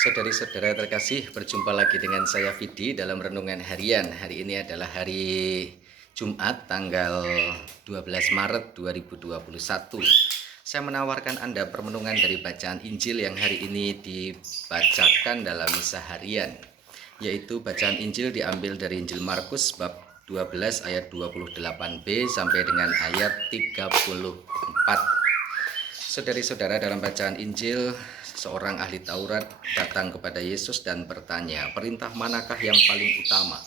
Saudari-saudara terkasih, berjumpa lagi dengan saya Vidi dalam renungan harian. Hari ini adalah hari Jumat tanggal 12 Maret 2021. Saya menawarkan Anda permenungan dari bacaan Injil yang hari ini dibacakan dalam misa harian, yaitu bacaan Injil diambil dari Injil Markus bab 12 ayat 28b sampai dengan ayat 34. Saudari-saudara, dalam bacaan Injil, seorang ahli Taurat datang kepada Yesus dan bertanya, perintah manakah yang paling utama?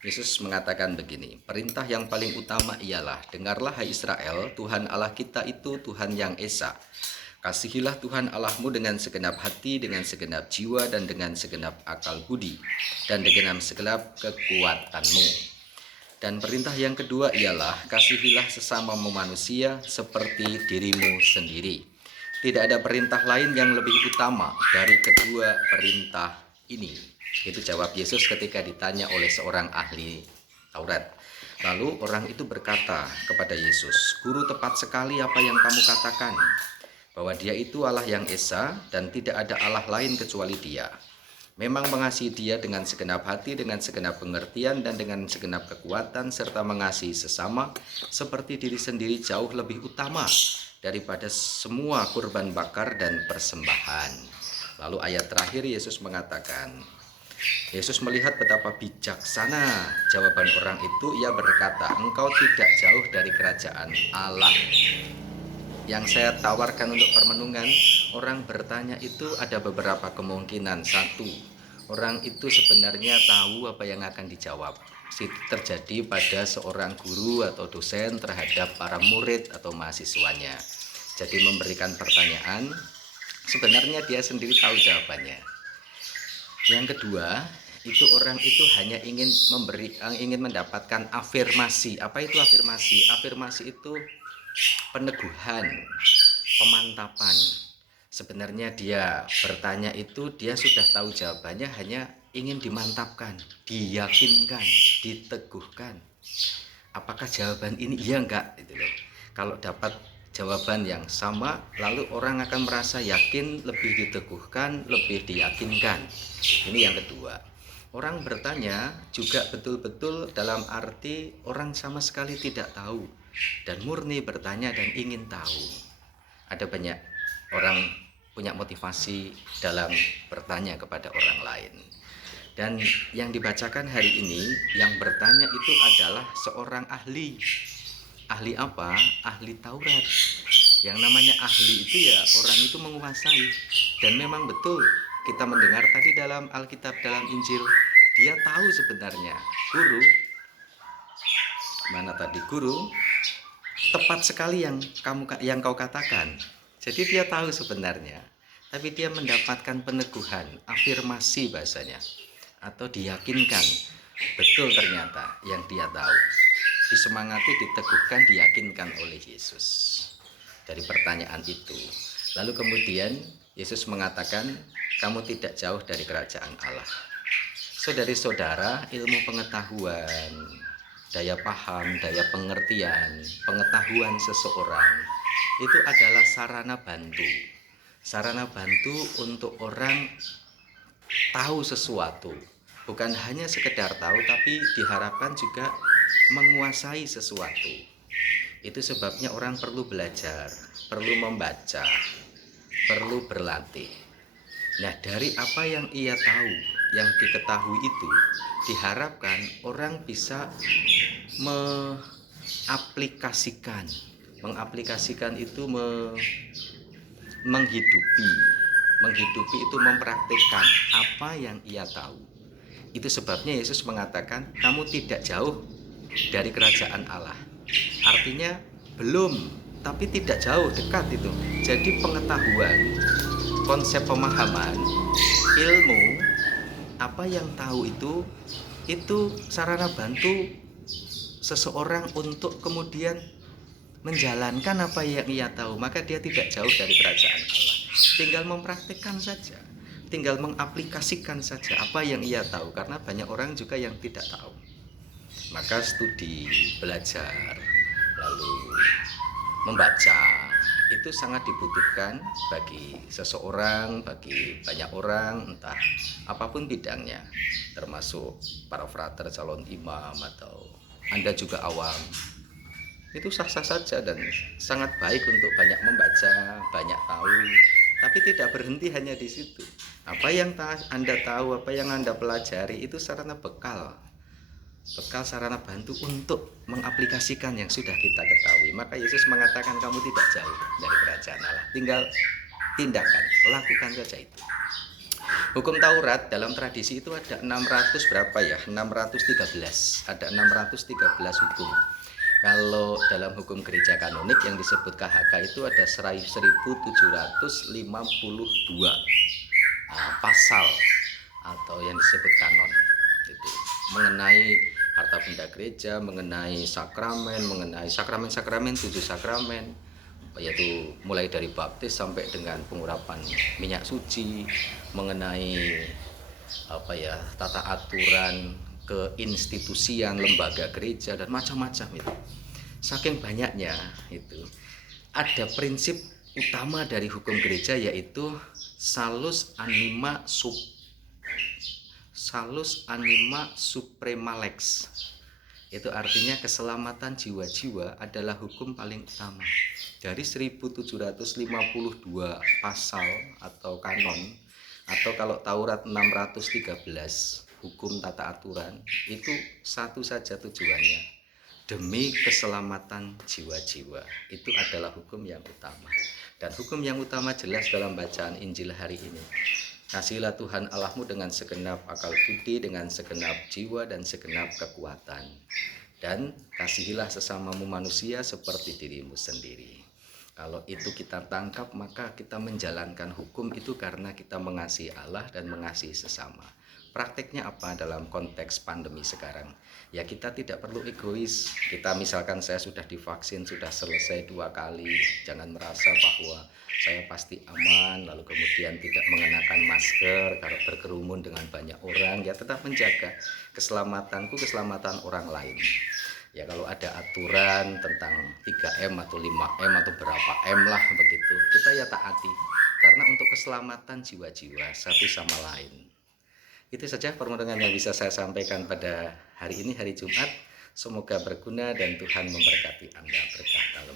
Yesus mengatakan begini, perintah yang paling utama ialah, dengarlah hai Israel, Tuhan Allah kita itu Tuhan yang esa. Kasihilah Tuhan Allahmu dengan segenap hati, dengan segenap jiwa, dan dengan segenap akal budi, dan dengan segenap kekuatanmu. Dan perintah yang kedua ialah, kasihilah sesamamu manusia seperti dirimu sendiri. Tidak ada perintah lain yang lebih utama dari kedua perintah ini. Itu jawab Yesus ketika ditanya oleh seorang ahli Taurat. Lalu orang itu berkata kepada Yesus, Guru, tepat sekali apa yang kamu katakan, bahwa Dia itu Allah yang esa dan tidak ada Allah lain kecuali Dia. Memang mengasihi Dia dengan segenap hati, dengan segenap pengertian, dan dengan segenap kekuatan, serta mengasihi sesama seperti diri sendiri jauh lebih utama daripada semua kurban bakar dan persembahan. Lalu ayat terakhir Yesus mengatakan, Yesus melihat betapa bijaksana jawaban orang itu, ia berkata, engkau tidak jauh dari kerajaan Allah. Yang saya tawarkan untuk permenungan, orang bertanya itu ada beberapa kemungkinan. Satu, orang itu sebenarnya tahu apa yang akan dijawab. Itu terjadi pada seorang guru atau dosen terhadap para murid atau mahasiswanya. Jadi memberikan pertanyaan, sebenarnya dia sendiri tahu jawabannya. Yang kedua, itu orang itu hanya ingin mendapatkan afirmasi. Apa itu afirmasi? Afirmasi itu peneguhan, pemantapan. Sebenarnya dia bertanya itu, dia sudah tahu jawabannya, hanya ingin dimantapkan, diyakinkan, diteguhkan. Apakah jawaban ini iya enggak? Gitu loh. Kalau dapat jawaban yang sama, lalu orang akan merasa yakin, lebih diteguhkan, lebih diyakinkan. Ini yang kedua. Orang bertanya juga betul-betul dalam arti orang sama sekali tidak tahu dan murni bertanya dan ingin tahu. Ada banyak orang punya motivasi dalam bertanya kepada orang lain. Dan yang dibacakan hari ini, yang bertanya itu adalah seorang ahli. Ahli apa? Ahli Taurat. Yang namanya ahli itu ya orang itu menguasai. Dan memang betul kita mendengar tadi dalam Alkitab, dalam Injil, dia tahu sebenarnya. Guru, mana tadi guru? Tepat sekali yang kau katakan. Jadi dia tahu sebenarnya, tapi dia mendapatkan peneguhan, afirmasi bahasanya, atau diyakinkan. Betul ternyata yang dia tahu. Disemangati, diteguhkan, diyakinkan oleh Yesus dari pertanyaan itu. Lalu kemudian Yesus mengatakan, kamu tidak jauh dari kerajaan Allah. Saudari-saudara, ilmu pengetahuan, daya paham, daya pengertian, pengetahuan seseorang itu adalah sarana bantu. Sarana bantu untuk orang tahu sesuatu. Bukan hanya sekedar tahu, tapi diharapkan juga menguasai sesuatu. Itu sebabnya orang perlu belajar, perlu membaca, perlu berlatih. Nah, dari apa yang ia tahu, yang diketahui itu, diharapkan orang bisa mengaplikasikan itu menghidupi itu mempraktikkan apa yang ia tahu. Itu sebabnya Yesus mengatakan, kamu tidak jauh dari kerajaan Allah. Artinya belum, tapi tidak jauh, dekat itu. Jadi pengetahuan, konsep pemahaman, ilmu, apa yang tahu itu sarana bantu seseorang untuk kemudian menjalankan apa yang ia tahu. Maka dia tidak jauh dari kerajaan Allah. Tinggal mempraktikkan saja, tinggal mengaplikasikan saja apa yang ia tahu. Karena banyak orang juga yang tidak tahu. Maka studi, belajar, lalu membaca, itu sangat dibutuhkan bagi seseorang, bagi banyak orang, entah apapun bidangnya, termasuk para frater calon imam atau Anda juga awam. Itu sah-sah saja dan sangat baik untuk banyak membaca, banyak tahu, tapi tidak berhenti hanya di situ. Apa yang Anda tahu, apa yang Anda pelajari itu sarana bekal, sarana bantu untuk mengaplikasikan yang sudah kita ketahui. Maka Yesus mengatakan kamu tidak jauh dari kerajaan Allah, tinggal tindakan, lakukan saja itu. Hukum Taurat dalam tradisi itu ada 600 berapa ya? 613. Ada 613 hukum. Kalau dalam hukum gereja kanonik yang disebut KHK itu ada 1752 pasal atau yang disebut kanon. Itu mengenai harta benda gereja, mengenai sakramen 7 sakramen, yaitu mulai dari baptis sampai dengan pengurapan minyak suci, mengenai tata aturan keinstitusian lembaga gereja dan macam-macam itu. Saking banyaknya itu, ada prinsip utama dari hukum gereja yaitu salus anima suprema lex. Itu artinya keselamatan jiwa-jiwa adalah hukum paling utama. Dari 1752 pasal atau kanon, atau kalau Taurat 613 hukum tata aturan, itu satu saja tujuannya, demi keselamatan jiwa-jiwa. Itu adalah hukum yang utama. Dan hukum yang utama jelas dalam bacaan Injil hari ini. Kasihilah Tuhan Allahmu dengan segenap akal budi, dengan segenap jiwa dan segenap kekuatan. Dan kasihilah sesamamu manusia seperti dirimu sendiri. Kalau itu kita tangkap, maka kita menjalankan hukum itu karena kita mengasihi Allah dan mengasihi sesama. Prakteknya apa dalam konteks pandemi sekarang? Ya kita tidak perlu egois. Kita misalkan saya sudah divaksin, sudah selesai 2 kali, jangan merasa bahwa saya pasti aman, lalu kemudian tidak mengenakan masker kalau berkerumun dengan banyak orang. Ya tetap menjaga keselamatanku, keselamatan orang lain. Ya kalau ada aturan tentang 3M atau 5M atau berapa M lah begitu, kita ya taati karena untuk keselamatan jiwa-jiwa satu sama lain. Itu saja permohonan yang bisa saya sampaikan pada hari ini, hari Jumat. Semoga berguna dan Tuhan memberkati Anda berkah dalam.